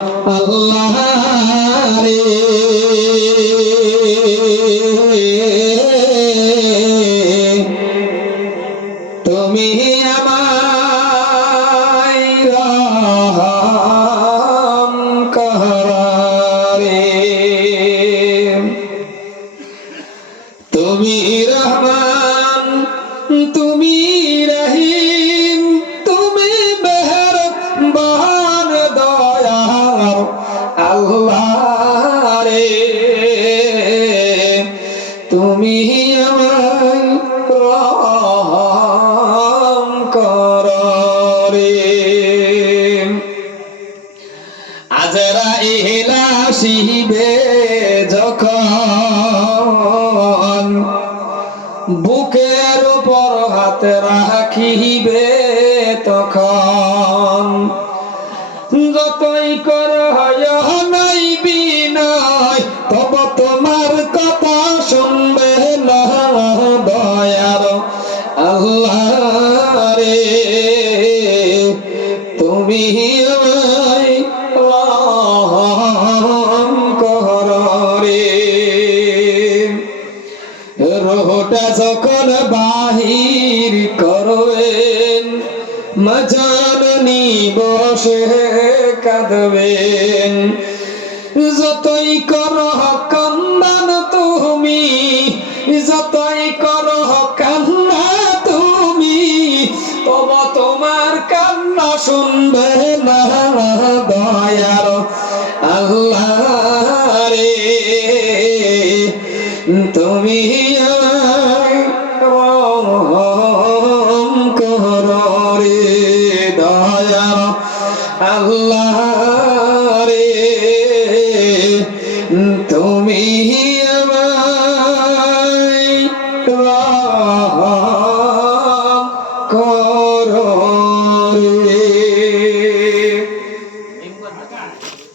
আল্লাহ রে। তুমি আমায় রহম করারে তুমি রহমান তুমি তুমি আমায় রহম কররে আজরা ইহলা শিবে যখন বুকের উপর হাত রাখিবে রে রোহটা যখন বাহির করবেন মজানি বসে কাঁদবেন। যতই কর কান্দান তুমি শুনবে না দয়ার আল্লাহ তুমি আল্লাহ রে তুমি Yeah.